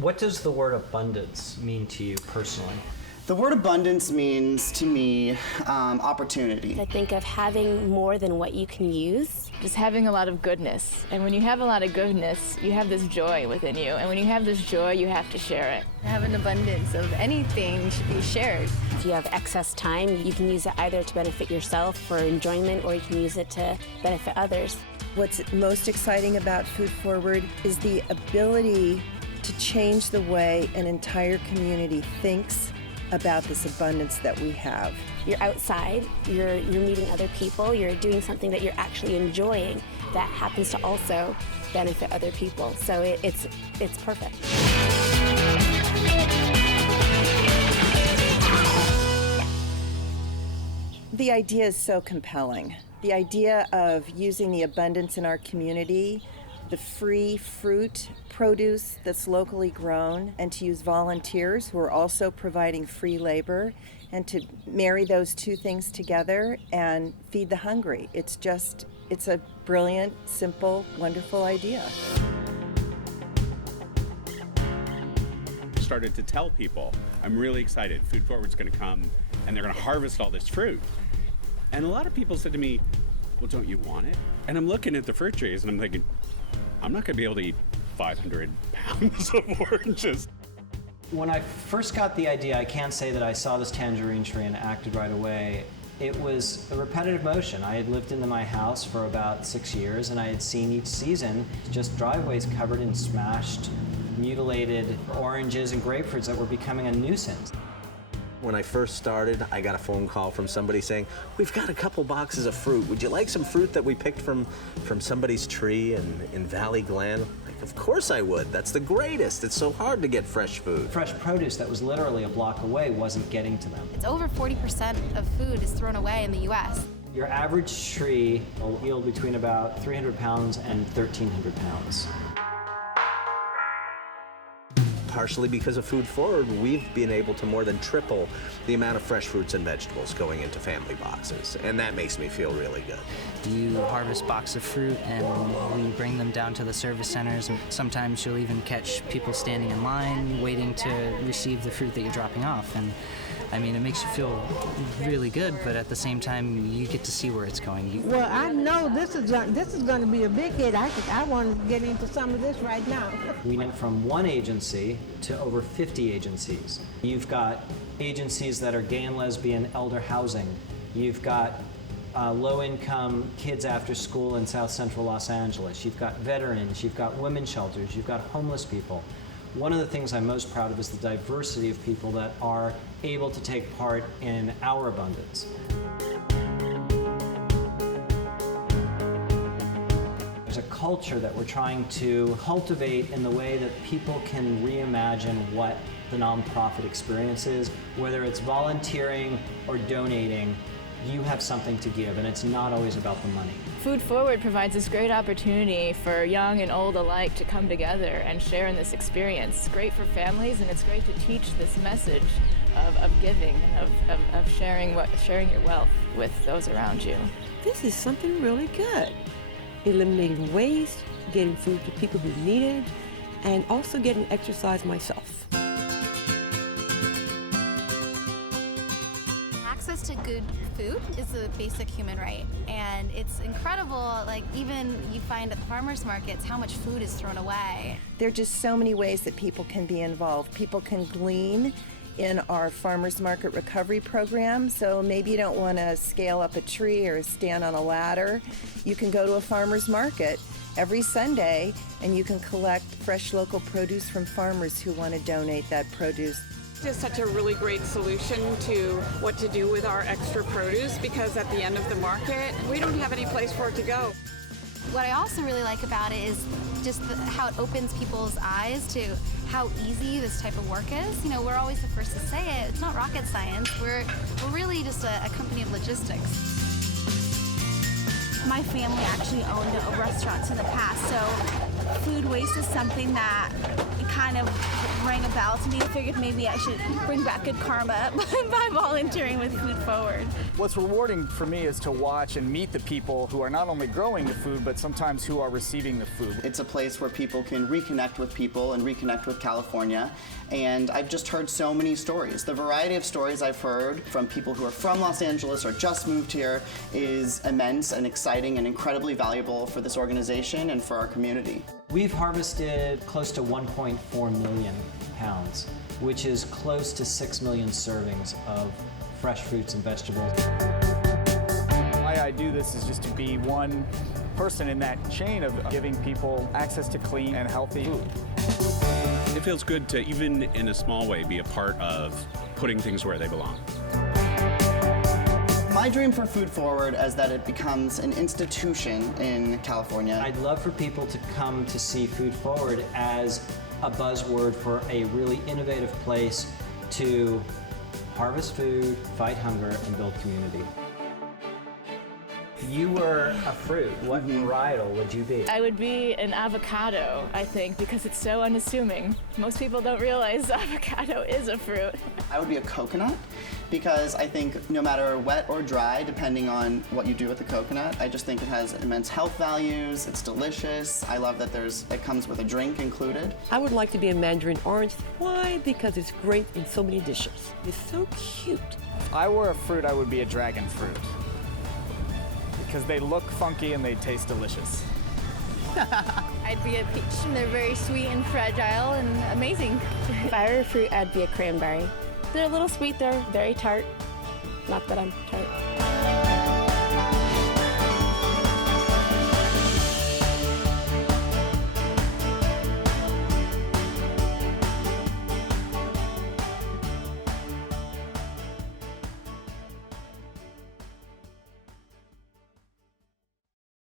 What does the word abundance mean to you personally? The word abundance means to me opportunity. I think of having more than what you can use. Just having a lot of goodness. And when you have a lot of goodness, you have this joy within you. And when you have this joy, you have to share it. Have an abundance of anything should be shared. If you have excess time, you can use it either to benefit yourself for enjoyment, or you can use it to benefit others. What's most exciting about Food Forward is the ability to change the way an entire community thinks about this abundance that we have. You're outside, you're meeting other people, you're doing something that you're actually enjoying that happens to also benefit other people. So it's perfect. The idea is so compelling. The idea of using the abundance in our community, the free fruit, produce that's locally grown, and to use volunteers who are also providing free labor, and to marry those two things together and feed the hungry. It's a brilliant, simple, wonderful idea. Started to tell people, I'm really excited. Food Forward's going to come and they're going to harvest all this fruit. And a lot of people said to me, well, don't you want it? And I'm looking at the fruit trees and I'm thinking, I'm not going to be able to eat 500 pounds of oranges. When I first got the idea, I can't say that I saw this tangerine tree and acted right away. It was a repetitive motion. I had lived in my house for about 6 years, and I had seen each season just driveways covered in smashed, mutilated oranges and grapefruits that were becoming a nuisance. When I first started, I got a phone call from somebody saying, we've got a couple boxes of fruit. Would you like some fruit that we picked from somebody's tree in Valley Glen? Like, of course I would. That's the greatest. It's so hard to get fresh food. Fresh produce that was literally a block away wasn't getting to them. It's over 40% of food is thrown away in the U.S. Your average tree will yield between about 300 pounds and 1,300 pounds. Partially because of Food Forward, we've been able to more than triple the amount of fresh fruits and vegetables going into family boxes, and that makes me feel really good. You harvest boxes of fruit and we bring them down to the service centers, and sometimes you'll even catch people standing in line waiting to receive the fruit that you're dropping off. And I mean, it makes you feel really good, but at the same time, you get to see where it's going. Well, I know this is going to be a big hit. I want to get into some of this right now. We went from one agency to over 50 agencies. You've got agencies that are gay and lesbian elder housing. You've got low-income kids after school in South Central Los Angeles. You've got veterans. You've got women's shelters. You've got homeless people. One of the things I'm most proud of is the diversity of people that are able to take part in our abundance. There's a culture that we're trying to cultivate in the way that people can reimagine what the nonprofit experience is. Whether it's volunteering or donating, you have something to give, and it's not always about the money. Food Forward provides this great opportunity for young and old alike to come together and share in this experience. It's great for families, and it's great to teach this message of giving, of sharing your wealth with those around you. This is something really good. Eliminating waste, getting food to people who need it, and also getting exercise myself. Access to good food is a basic human right, and it's incredible, like even you find at the farmers markets how much food is thrown away. There are just so many ways that people can be involved. People can glean in our farmers market recovery program, so maybe you don't want to scale up a tree or stand on a ladder. You can go to a farmers market every Sunday and you can collect fresh local produce from farmers who want to donate that produce. It's such a really great solution to what to do with our extra produce, because at the end of the market, we don't have any place for it to go. What I also really like about it is just how it opens people's eyes to how easy this type of work is. You know, we're always the first to say it. It's not rocket science. We're really just a company of logistics. My family actually owned restaurants in the past, so food waste is something that kind of rang a bell to me. I figured maybe I should bring back good karma by volunteering with Food Forward. What's rewarding for me is to watch and meet the people who are not only growing the food, but sometimes who are receiving the food. It's a place where people can reconnect with people and reconnect with California. And I've just heard so many stories. The variety of stories I've heard from people who are from Los Angeles or just moved here is immense and exciting and incredibly valuable for this organization and for our community. We've harvested close to 1.4 million pounds, which is close to 6 million servings of fresh fruits and vegetables. Why I do this is just to be one person in that chain of giving people access to clean and healthy food. It feels good to, even in a small way, be a part of putting things where they belong. My dream for Food Forward is that it becomes an institution in California. I'd love for people to come to see Food Forward as a buzzword for a really innovative place to harvest food, fight hunger, and build community. If you were a fruit, what varietal would you be? I would be an avocado, I think, because it's so unassuming. Most people don't realize avocado is a fruit. I would be a coconut because I think no matter wet or dry, depending on what you do with the coconut, I just think it has immense health values, it's delicious. I love that it comes with a drink included. I would like to be a mandarin orange. Why? Because it's great in so many dishes. It's so cute. If I were a fruit, I would be a dragon fruit. Because they look funky and they taste delicious. I'd be a peach. They're very sweet and fragile and amazing. If I were a fruit, I'd be a cranberry. They're a little sweet, they're very tart. Not that I'm tart.